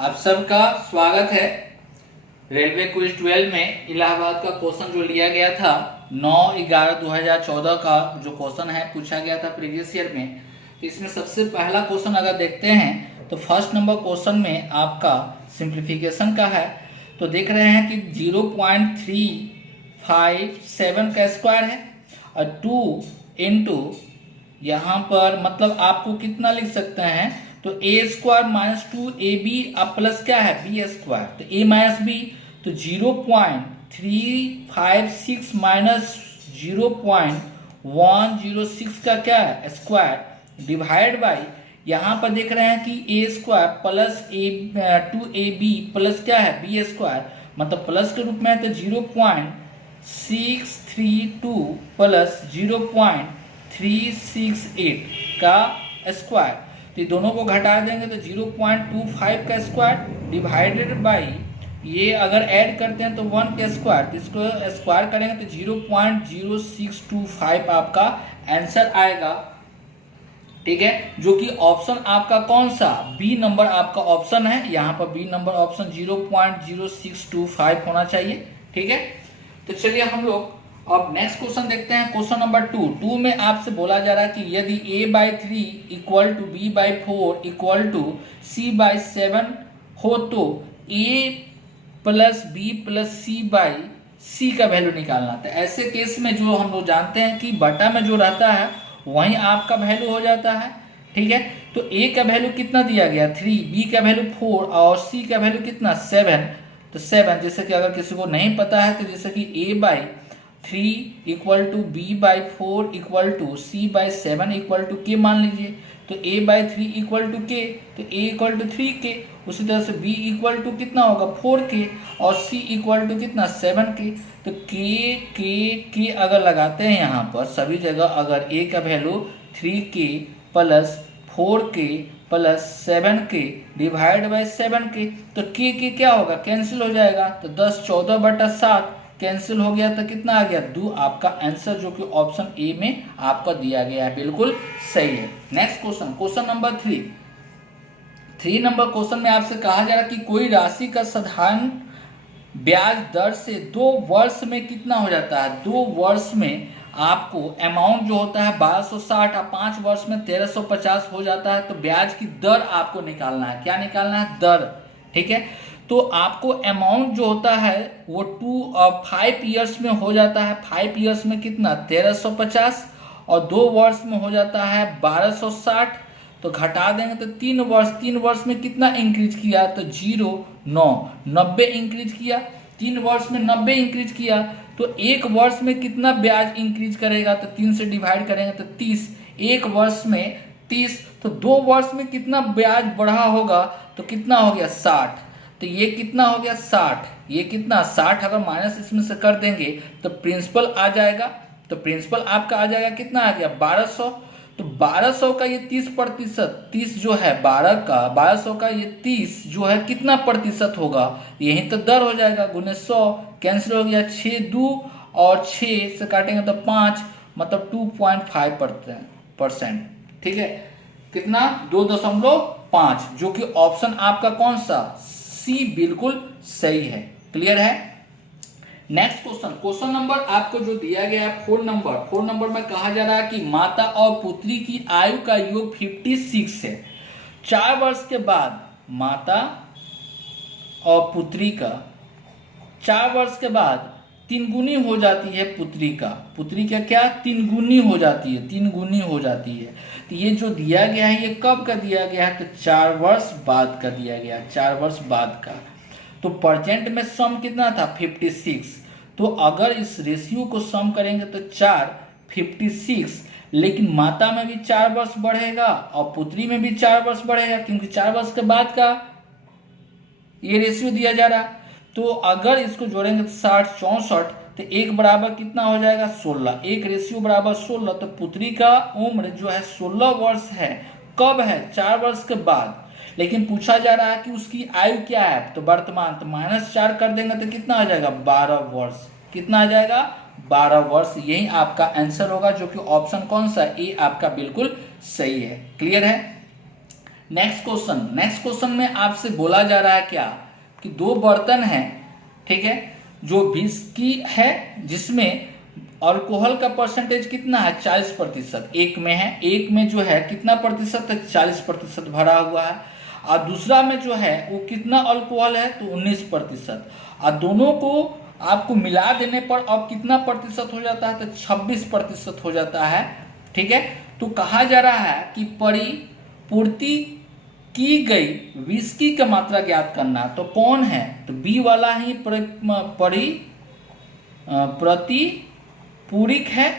आप सबका स्वागत है। रेलवे क्विज 12 में इलाहाबाद का क्वेश्चन जो लिया गया था 9/11/2014 का जो क्वेश्चन है पूछा गया था प्रीवियस ईयर में। तो इसमें सबसे पहला क्वेश्चन अगर देखते हैं तो फर्स्ट नंबर क्वेश्चन में आपका सिंप्लीफिकेशन का है। तो देख रहे हैं कि 0.357 का स्क्वायर है और 2 इंटू यहाँ पर मतलब आपको कितना लिख सकते हैं तो a स्क्वायर माइनस 2ab अब प्लस क्या है b स्क्वायर, तो a माइनस b तो 0.356 माइनस 0.106 का क्या है स्क्वायर डिवाइड बाई यहाँ पर देख रहे हैं कि a square plus 2ab plus क्या है b स्क्वायर मतलब प्लस के रूप में है तो 0.632 प्लस 0.368 का स्क्वायर। तो दोनों को घटा देंगे तो 0.25 का स्क्वायर डिवाइडेड बाई ये अगर ऐड करते हैं तो 1 का स्क्वायर, तो इसको स्क्वायर करेंगे तो 0.0625 आपका आंसर आएगा। ठीक है, जो कि ऑप्शन आपका कौन सा बी नंबर आपका ऑप्शन है। यहाँ पर बी नंबर ऑप्शन 0.0625 होना चाहिए। ठीक है, तो चलिए हम लोग अब नेक्स्ट क्वेश्चन देखते हैं। क्वेश्चन नंबर 2 में आपसे बोला जा रहा है कि यदि a/3 equal to b/4 equal to c/7 हो तो a plus b plus c का वैल्यू निकालना था। ऐसे केस में जो हम लोग जानते हैं कि बटा में जो रहता है वहीं आपका वैल्यू हो जाता है। ठीक है, तो a का वैल्यू कितना दिया गया 3, b का वैल्यू 4 और c का वैल्यू कितना 7। तो 7 जैसे कि अगर किसी को नहीं पता है तो जैसे कि a/3 equal to b/4 equal to c/7 equal to k मान लीजिए। तो a/3 इक्वल टू k, तो a इक्वल टू 3k। उसी तरह से b इक्वल टू कितना होगा 4k और c इक्वल टू कितना 7k। तो k अगर लगाते हैं यहाँ पर सभी जगह अगर a का value 3k plus 4k plus 7k divide by 7k तो k क्या होगा कैंसिल हो जाएगा। तो 10/14/7 कैंसिल हो गया तो कितना आ गया 2। आपका आंसर जो कि ऑप्शन ए में आपका दिया गया है बिल्कुल सही है। Next question, question number 3 number question में आपसे कहा जा रहा है कि कोई राशि का साधारण ब्याज दर से 2 वर्ष में कितना हो जाता है। 2 वर्ष में आपको अमाउंट जो होता है 1260 और 5 वर्ष में 1350 हो जाता है। तो ब्याज की दर आपको निकालना है। क्या निकालना है दर। ठीक है, तो आपको अमाउंट जो होता है वो 5 ईयर्स में हो जाता है। 5 ईयर्स में कितना 1350 और 2 वर्ष में हो जाता है 1260। तो घटा देंगे तो 3 वर्ष में कितना इंक्रीज किया तो 90 इंक्रीज किया। 3 वर्ष में 90 इंक्रीज किया तो 1 वर्ष में कितना ब्याज इंक्रीज करेगा तो 3 से डिवाइड करेंगे तो 30। 1 वर्ष में 30 तो 2 वर्ष में कितना ब्याज बढ़ा होगा तो कितना हो गया 60। तो ये कितना हो गया 60, ये कितना 60 अगर माइनस इसमें से कर देंगे तो प्रिंसिपल आ जाएगा। तो प्रिंसिपल आपका आ जाएगा कितना आ गया 1200। तो 1200 का ये 30%, 30 जो है 1200 का ये 30 जो है कितना प्रतिशत होगा यही तो दर हो जाएगा गुने 100 कैंसिल हो गया 6 2 और 6 से काटेंगे तो 5 मतलब 2.5%। ठीक है, कितना 2.5 जो कि ऑप्शन आपका कौन सा सी बिल्कुल सही है। क्लियर है। नेक्स्ट क्वेश्चन, क्वेश्चन नंबर आपको जो दिया गया है 4 नंबर में कहा जा रहा है कि माता और पुत्री की आयु का योग 56 है। 4 वर्ष के बाद माता और पुत्री का 4 वर्ष के बाद 3 गुनी हो जाती है पुत्री का क्या 3 गुनी हो जाती है। तो ये जो दिया गया है ये कब का दिया गया है तो 4 वर्ष बाद का दिया गया है 4 वर्ष बाद का। तो परसेंट में सम कितना था 56। तो अगर इस रेशियो को सम करेंगे तो 4 56 लेकिन माता में भी 4 वर्ष बढ़ेगा और पुत्री में भी 4 वर्ष बढ़ेगा क्योंकि 4 वर्ष के बाद का ये रेशियो दिया जा रहा है। तो अगर इसको जोड़ेंगे तो 60 64 तो 1 बराबर कितना हो जाएगा 16। 1 रेशियो बराबर 16। तो पुत्री का उम्र जो है 16 वर्ष है। कब है 4 वर्ष के बाद। लेकिन पूछा जा रहा है कि उसकी आयु क्या है तो वर्तमान, तो -4 कर देंगे तो कितना आ जाएगा 12 वर्ष। कितना आ जाएगा 12 वर्ष। यही आपका आंसर होगा जो कि ऑप्शन कौन सा ए आपका बिल्कुल सही है। क्लियर है। नेक्स्ट क्वेश्चन में आपसे बोला जा रहा है क्या कि दो बर्तन हैं, ठीक है, जो विस्की है जिसमें अल्कोहल का परसेंटेज कितना है 40%, एक में है, एक में जो है कितना प्रतिशत है 40% भरा हुआ है, और दूसरा में जो है वो कितना अल्कोहल है तो 19%, और दोनों को आपको मिला देने पर अब कितना प्रतिशत हो जाता है तो 26% हो जाता है, ठीक है। तो कहा जा रहा है कि परिपूर्ति की गई विस्की का मात्रा ज्ञात करना, तो कौन है तो बी वाला ही प्रतिपूरक है,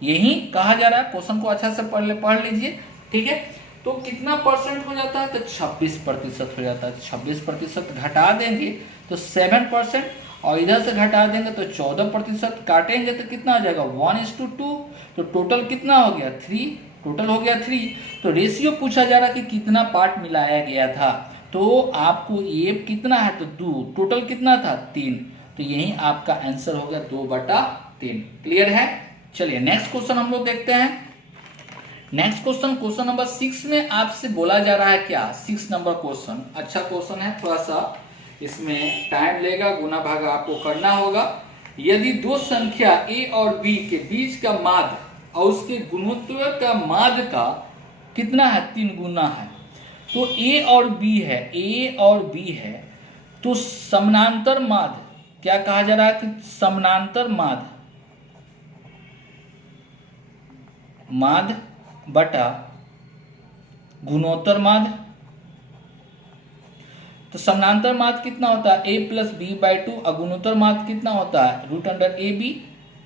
यही कहा जा रहा है। क्वेश्चन को अच्छा से पढ़ लीजिए, ठीक है। तो कितना परसेंट हो जाता है तो 26% हो जाता है। 26% घटा देंगे तो 7%, और इधर से घटा देंगे तो 14%, काटेंगे तो कितना आ जाएगा 1:2, तो टोटल कितना हो गया 3, टोटल हो गया 3। तो रेशियो पूछा जा रहा है कि कितना पार्ट मिलाया गया था, तो आपको ये कितना है तो 2, टोटल कितना था 3, तो यही आपका आंसर हो गया 2/3। क्लियर है। चलिए नेक्स्ट क्वेश्चन हम लोग देखते हैं। नेक्स्ट क्वेश्चन नंबर 6 में आपसे बोला जा रहा है क्या, 6 नंबर क्वेश्चन अच्छा क्वेश्चन है, थोड़ा सा इसमें टाइम लेगा, गुना भागा आपको करना होगा। यदि दो संख्या a और b के बीच का माध्य और उसके गुणोत्तर का माध्य का कितना है 3 गुना है, तो a और b है, तो समानांतर माध्य क्या कहा जा रहा है कि समानांतर माध्य बटा गुणोत्तर माध्य, तो समानांतर माध्य कितना होता है a + b/2, और गुणोत्तर माध्य कितना होता है √ab।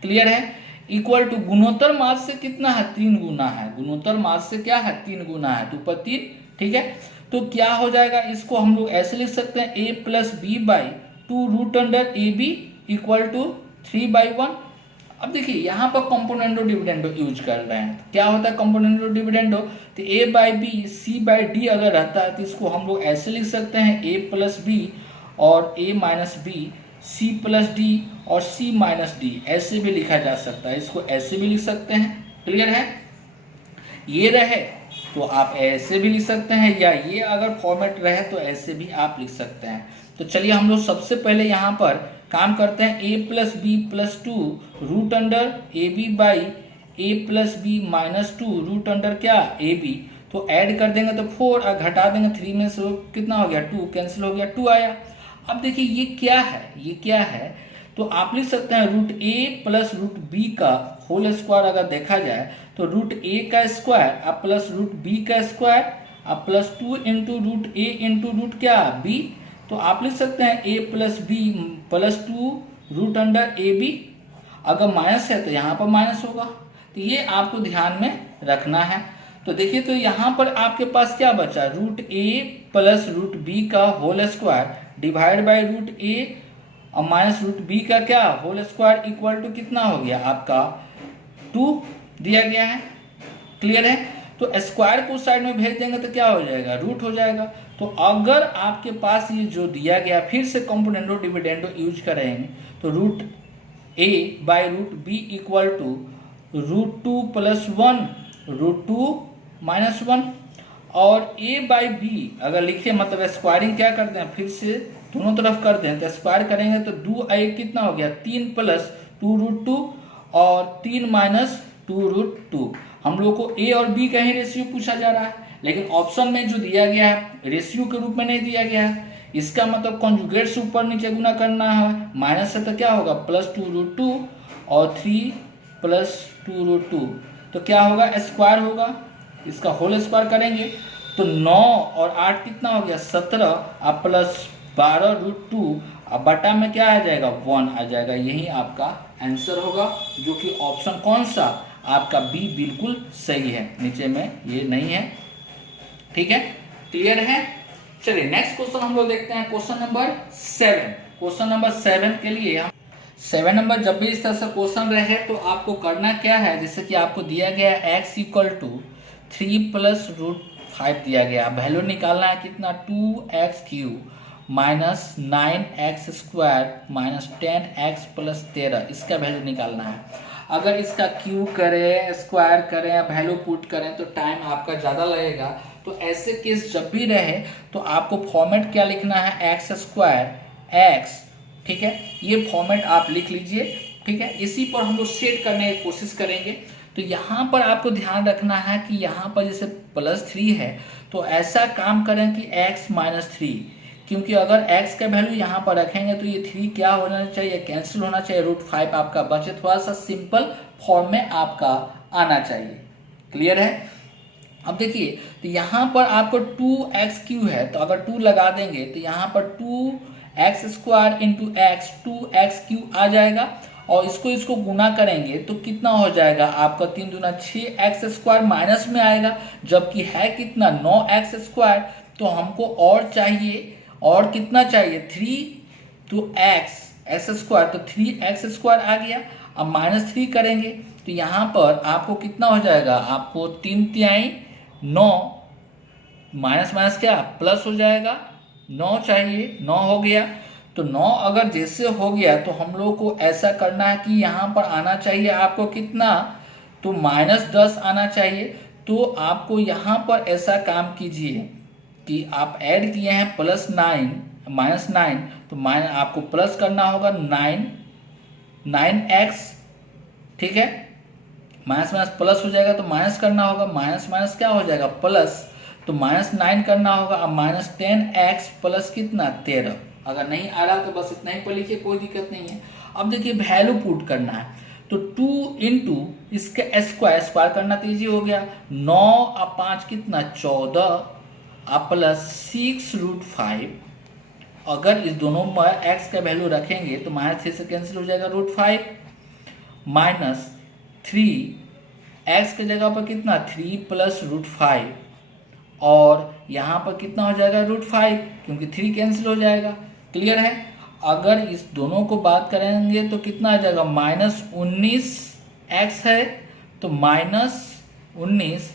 क्लियर है। इक्वल टू गुणोत्तर माध्य से कितना है 3 गुना है, गुणोत्तर माध्य से क्या है 3 गुना है, 2/3, ठीक है। तो क्या हो जाएगा, इसको हम लोग ऐसे लिख सकते हैं a + b/2 √ab equal to 3/1। अब देखिए यहाँ पर कंपोनेंडो डिविडेंडो यूज कर रहे हैं, क्या होता है कंपोनेंडो डिविडेंडो, तो a/b c/d अगर रहता है तो इसको हम लोग ऐसे लिख सकते हैं a + b और a - b, c + d और c - d, ऐसे भी लिखा जा सकता है, इसको ऐसे भी लिख सकते हैं। क्लियर है। ये रहे तो आप ऐसे भी लिख सकते हैं, या ये अगर फॉर्मेट रहे तो ऐसे भी आप लिख सकते हैं। तो चलिए हम लोग सबसे पहले यहाँ पर काम करते हैं, a + b + 2 √ab/a + b - 2 √, क्या ab, तो ऐड कर देंगे तो 4, और घटा देंगे 3 में से कितना हो गया 2, कैंसिल हो गया 2 आया। अब देखिए ये क्या है, तो आप लिख सकते हैं √a + √b का होल स्क्वायर अगर देखा जाए तो √a का स्क्वायर अब प्लस √b का स्क्वायर अब +2 × √a × क्या b, तो आप लिख सकते हैं a + b + 2 √ab। अगर माइनस है तो यहाँ पर माइनस होगा, तो ये आपको ध्यान में रखना है। तो देखिए तो यहाँ पर आपके पास क्या बचा √a + √b का whole square divide by √a और -√b का क्या होल स्क्वायर इक्वल टू कितना हो गया आपका 2 दिया गया है। क्लियर है। तो स्क्वायर को साइड में भेज देंगे तो क्या हो जाएगा रूट हो जाएगा। तो अगर आपके पास ये जो दिया गया फिर से कंपोनेंडो डिविडेंडो यूज करेंगे तो √a/√b इक्वल टू √2 + 1 √2 - 1 और a/b अगर लिखे मतलब स्क्वायरिंग क्या करते हैं फिर से दोनों तरफ करते हैं तो स्क्वायर करेंगे तो 2a कितना हो गया 3 + 2 √2 और 3 - 2 √2। हम लोग को a और b का ही रेशियो पूछा जा रहा है, लेकिन ऑप्शन में जो दिया गया है रेशियो के रूप में नहीं दिया गया है। इसका मतलब कॉन्जुगेट से ऊपर नीचे गुना करना है, माइनस से तो क्या होगा +2 √2 और 3 + 2 √2 तो क्या होगा स्क्वायर होगा। इसका होल स्क्वायर करेंगे तो 9 और 8 कितना हो गया 17 और +12 √2 अब बटा में क्या आ जाएगा 1 आ जाएगा। यही आपका आंसर होगा जो कि ऑप्शन कौन सा आपका बी बिल्कुल सही है, नीचे में ये नहीं है। ठीक है, क्लियर है। चलिए नेक्स्ट क्वेश्चन हम लोग देखते हैं क्वेश्चन नंबर 7। क्वेश्चन नंबर 7 के लिए हम 7 नंबर जब भी इस तरह से क्वेश्चन रहे तो आपको करना क्या है, जैसे कि आपको दिया गया x = 3 + √5 दिया गया, वैल्यू निकालना है कितना 2x³ - 9x² - 10x + 13 इसका वैल्यू निकालना है। अगर इसका क्यूब करें स्क्वायर करें वैल्यू पुट करें तो टाइम आपका ज़्यादा लगेगा, तो ऐसे केस जब भी रहे तो आपको फॉर्मेट क्या लिखना है, एक्स स्क्वायर एक्स, ठीक है, ये फॉर्मेट आप लिख लीजिए, ठीक है। इसी पर हम लोग सेट करने की कोशिश करेंगे। तो यहाँ पर आपको ध्यान रखना है कि यहाँ पर जैसे +3 है तो ऐसा काम करें कि x -3, क्योंकि अगर x का वैल्यू यहाँ पर रखेंगे तो ये 3 क्या होना चाहिए, कैंसिल होना चाहिए, √5 आपका बचे, थोड़ा सा सिंपल फॉर्म में आपका आना चाहिए। क्लियर है। अब देखिए तो यहाँ पर आपको 2x³ है, तो अगर 2 लगा देंगे तो यहाँ पर 2x² इंटू x 2x³ आ जाएगा, और इसको गुना करेंगे तो कितना हो जाएगा आपका 3 दूना 6x² माइनस में आएगा, जबकि है कितना 9x²। तो हमको और चाहिए, और कितना चाहिए 3 तो x² तो 3x² आ गया। अब -3 करेंगे तो यहाँ पर आपको कितना हो जाएगा, आपको 3 तिहाई 9 माइनस माइनस क्या प्लस हो जाएगा, 9 चाहिए, 9 हो गया। तो 9 अगर जैसे हो गया तो हम लोग को ऐसा करना है कि यहाँ पर आना चाहिए आपको कितना, तो -10 आना चाहिए। तो आपको यहाँ पर ऐसा काम कीजिए कि आप ऐड किए हैं +9 -9, तो आपको प्लस करना होगा 9x, ठीक है, माइनस माइनस प्लस हो जाएगा तो माइनस करना होगा, माइनस माइनस क्या हो जाएगा प्लस, तो -9 करना होगा। अब -10x प्लस कितना 13, अगर नहीं आ रहा तो बस इतना ही पढ़ लीजिए, कोई दिक्कत नहीं है। अब देखिए वैल्यू पुट करना है, तो 2 इंटू इसके स्क्वायर करना तो ईजी हो गया, 9 और 5 कितना 14 और +6√5। अगर इस दोनों में x का वैल्यू रखेंगे तो -3 से कैंसिल हो जाएगा √5, -3 x की जगह पर कितना 3 + √5, और यहाँ पर कितना हो जाएगा √5, क्योंकि 3 कैंसिल हो जाएगा। क्लियर है। अगर इस दोनों को बात करेंगे तो कितना आ जाएगा, -19x है तो -19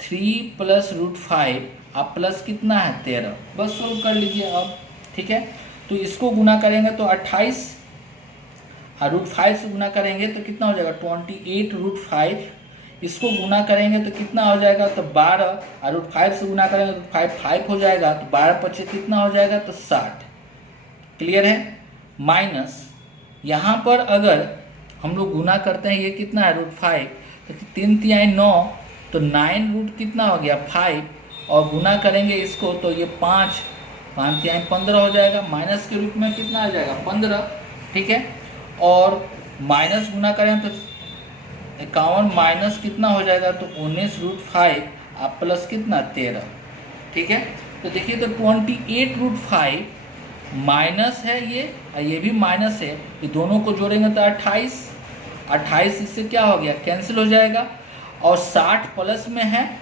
3 + √5 अब प्लस कितना है 13, बस सोल्व कर लीजिए अब, ठीक है। तो इसको गुना करेंगे तो 28 और √5 से गुना करेंगे तो कितना हो जाएगा 28√5, इसको गुना करेंगे तो कितना हो जाएगा तो 12, और √5 से गुना करेंगे तो 5 हो जाएगा, तो 12 × 25 कितना हो जाएगा तो 60। क्लियर है। माइनस यहाँ पर अगर हम लोग गुना करते हैं, ये कितना है √5, तो 3 तिहाई 9, तो 9 रूट कितना हो गया 5, और गुना करेंगे इसको तो ये 5 तिहाई 15 हो जाएगा, माइनस के रूप में कितना आ जाएगा 15, ठीक है। और माइनस गुना करें तो 51 माइनस कितना हो जाएगा तो 19√5 और प्लस कितना 13, ठीक है। तो देखिए तो 28√5 माइनस है ये भी माइनस है, ये दोनों को जोड़ेंगे तो 28 इससे क्या हो गया कैंसिल हो जाएगा, और 60 प्लस में है,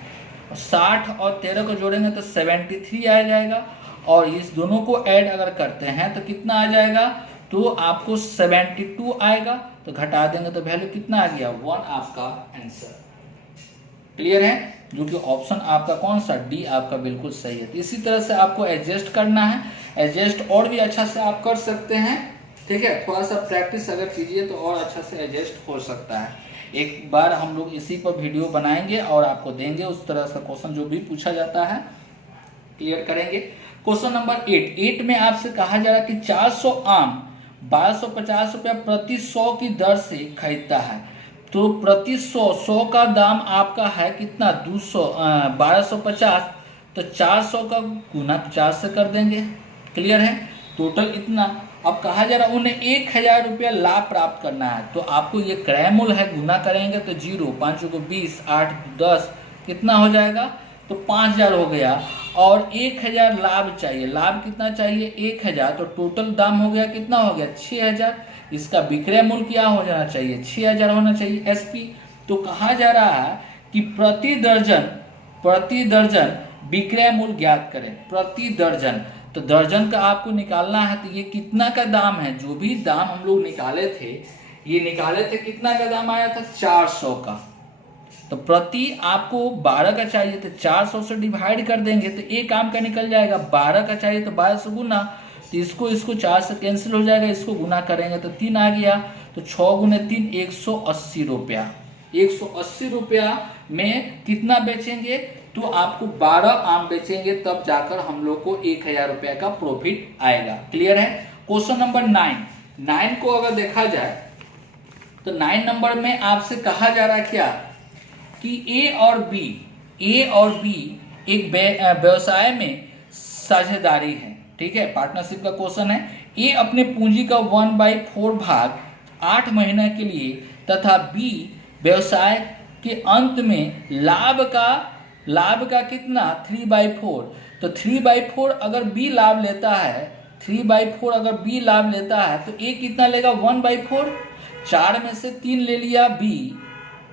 60 और 13 को जोड़ेंगे तो 73 आ जाएगा, और इस दोनों को ऐड अगर करते हैं तो कितना आ जाएगा, तो आपको 72 आएगा, तो घटा देंगे तो वैल्यू कितना आ गया 1 आपका आंसर। क्लियर है, जो कि ऑप्शन आपका कौन सा डी आपका बिल्कुल सही है। तो इसी तरह से आपको एडजस्ट करना है, एडजस्ट और भी अच्छा से आप कर सकते हैं, ठीक है। थोड़ा सा प्रैक्टिस अगर कीजिए तो और अच्छा से एडजस्ट हो सकता है। एक बार हम लोग इसी पर वीडियो बनाएंगे और आपको देंगे, उस तरह का क्वेश्चन जो भी पूछा जाता है क्लियर करेंगे। क्वेश्चन नंबर 8 में आपसे कहा जा रहा है कि 400 आम 1250 रुपया प्रति 100 की दर से खरीदता है, तो प्रति 100 का दाम आपका है कितना 1250, तो 400 का गुना 4 से कर देंगे। क्लियर है, टोटल इतना। अब कहा जा रहा है उन्हें 1000 रुपया लाभ प्राप्त करना है, तो आपको ये क्रय मूल्य है, गुना करेंगे तो 0 5 को 20 8 10 कितना हो जाएगा तो 5000 हो गया, और 1000 लाभ चाहिए, लाभ कितना चाहिए 1000, तो टोटल दाम हो गया कितना हो गया 6000। इसका विक्रय मूल्य क्या हो जाना चाहिए 6000 होना चाहिए एसपी। तो कहा जा रहा है कि प्रति दर्जन विक्रय मूल्य ज्ञात करें, प्रति दर्जन, तो दर्जन का आपको निकालना है, तो ये कितना का दाम है, जो भी दाम हम लोग निकाले थे, ये निकाले थे कितना का दाम आया था 400 का, तो प्रति आपको 12 का चाहिए तो 400 से डिवाइड कर देंगे तो एक काम का निकल जाएगा, 12 का चाहिए तो 12 से गुना, तो इसको 4 से कैंसिल हो जाएगा, इसको गुना करेंगे तो 3 आ गया, तो 6 गुने 3 180 रुपया। 180 रुपया में कितना बेचेंगे, तो आपको 12 आम बेचेंगे तब जाकर हम लोग को 1000 रुपए का प्रॉफिट आएगा। क्लियर है। क्वेश्चन नंबर 9 को अगर देखा जाए तो 9 नंबर में आपसे कहा जा रहा है क्या कि ए और बी एक व्यवसाय में साझेदारी है। ठीक है, पार्टनरशिप का क्वेश्चन है। ए अपने पूंजी का 1/4 भाग 8 महीने के लिए तथा बी व्यवसाय के अंत में लाभ का कितना 3/4। तो 3/4 अगर बी लाभ लेता है, 3/4 अगर बी लाभ लेता है तो ए कितना लेगा 1/4। 4 में से 3 ले लिया बी,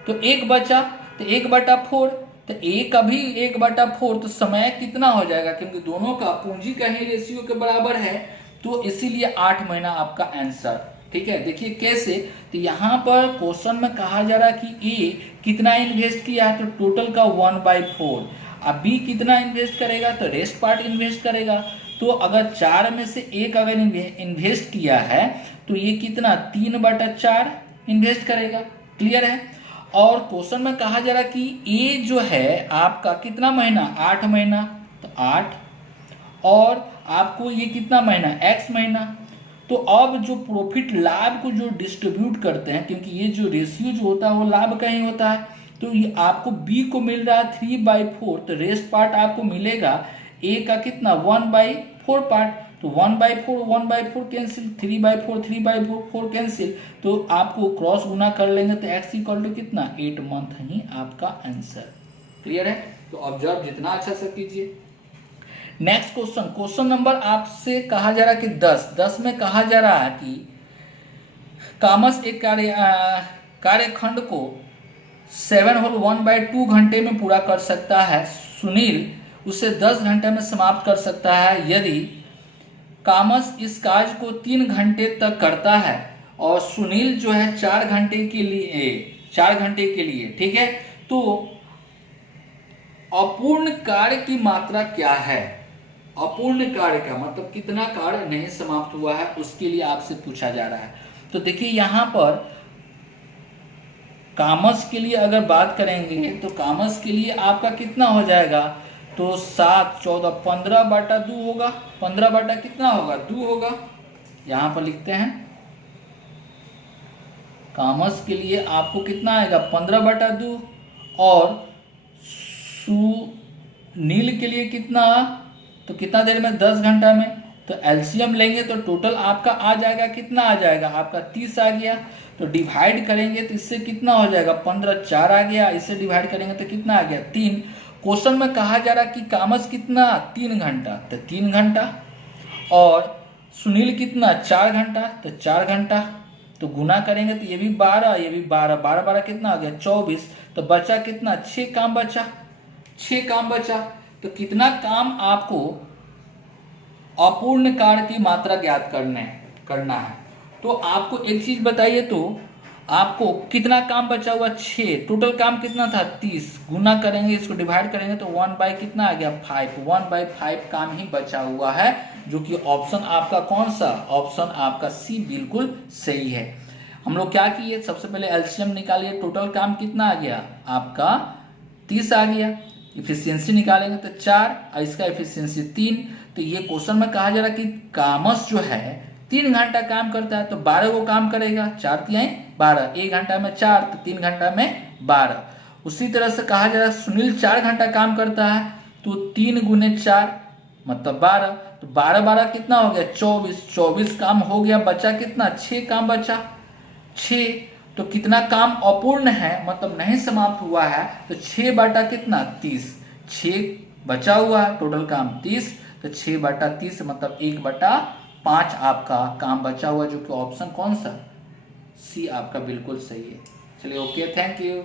तो 1 बचा, तो 1/4, तो ए का भी 1/4, तो समय कितना हो जाएगा, क्योंकि दोनों का पूंजी का ही रेशियो के बराबर है, तो इसीलिए 8 महीना आपका आंसर। ठीक है, देखिए कैसे, तो यहाँ पर क्वेश्चन में कहा जा रहा है कि ए कितना इन्वेस्ट किया है, तो टोटल का 1/4। अब बी कितना इन्वेस्ट करेगा, तो रेस्ट पार्ट इन्वेस्ट करेगा। तो अगर 4 में से 1 अगर इन्वेस्ट किया है तो ये कितना 3/4 इन्वेस्ट करेगा। क्लियर है। और क्वेश्चन में कहा जा रहा है कि ए जो है आपका कितना महीना 8 महीना, तो 8, और आपको ये कितना महीना x महीना। तो अब जो प्रॉफिट लाभ को जो डिस्ट्रीब्यूट करते हैं, क्योंकि ये जो रेशियो जो होता है वो लाभ का ही होता है, तो ये आपको b को मिल रहा है 3/4, तो रेस्ट पार्ट आपको मिलेगा a का कितना 1/4 पार्ट, तो 1/4 कैंसिल, 3/4 कैंसिल, तो आपको क्रॉस गुना कर लेंगे तो x इक्वल टू कितना 8 मंथ ही आपका आंसर। क्लियर है। तो ऑब्जर्व जितना अच्छा से कीजिए। नेक्स्ट क्वेश्चन नंबर आपसे कहा जा रहा है कि 10 में कहा जा रहा है कि कामस एक कार्यखंड को 7 होल 1/2 घंटे में पूरा कर सकता है। सुनील उसे 10 घंटे में समाप्त कर सकता है। यदि कामस इस कार्य को 3 घंटे तक करता है और सुनील जो है 4 घंटे के लिए, ठीक है, तो अपूर्ण कार्य की मात्रा क्या है। अपूर्ण कार्य का मतलब कितना कार्य नहीं समाप्त हुआ है, उसके लिए आपसे पूछा जा रहा है। तो देखिए यहाँ पर कामस के लिए अगर बात करेंगे तो कामस के लिए आपका कितना हो जाएगा, तो 7, 14, 15/2 होगा। 15 कितना होगा 2 होगा। यहां पर लिखते हैं कामस के लिए आपको कितना आएगा 15/2, और सुनील के लिए कितना, तो कितना देर में 10 घंटा में, तो एलसीएम लेंगे तो टोटल आपका आ जाएगा कितना आ जाएगा आपका 30 आ गया। तो डिवाइड करेंगे तो इससे कितना हो जाएगा 15, 4 आ गया, इससे डिवाइड करेंगे तो कितना आ गया 3। क्वेश्चन में कहा जा रहा है कि कामस कितना 3 घंटा, तो 3 घंटा, और सुनील कितना 4 घंटा, तो 4 घंटा, तो गुना करेंगे तो ये भी 12, ये भी 12, 12 कितना आ गया 24, तो बचा कितना 6 काम बचा, 6 काम बचा। तो कितना काम आपको अपूर्ण कार्य की मात्रा ज्ञात करना है। तो आपको एक चीज बताइए, तो आपको कितना काम बचा हुआ 6, टोटल काम कितना था 30, गुना करेंगे इसको डिवाइड करेंगे तो 1 कितना आ गया 5, 1/5 काम ही बचा हुआ है, जो कि ऑप्शन आपका कौन सा, ऑप्शन आपका सी बिल्कुल सही है। हम लोग क्या किए, सबसे पहले एलसीएम निकालिए, टोटल काम कितना आ गया आपका 30 आ गया, इफिशियंसी निकालेंगे तो 4 और इसका इफिशियंसी 3। तो ये क्वेश्चन में कहा जा रहा है कि कामस जो है 3 घंटा काम करता है, तो 12 को काम करेगा, 4 × 12, 1 घंटा में 4, तो 3 घंटा में 12। उसी तरह से कहा जा रहा है सुनील 4 घंटा काम करता है, तो 3 × 4 मतलब 12, तो 12 कितना हो गया 24 काम हो गया, बचा कितना 6 काम बचा 6। तो कितना काम अपूर्ण है मतलब नहीं समाप्त हुआ है, तो 6 कितना 30, 6 बचा हुआ है, टोटल काम 30, तो 6/30 मतलब 1/5 आपका काम बचा हुआ, जो कि ऑप्शन कौन सा सी आपका बिल्कुल सही है। चलिए ओके, थैंक यू।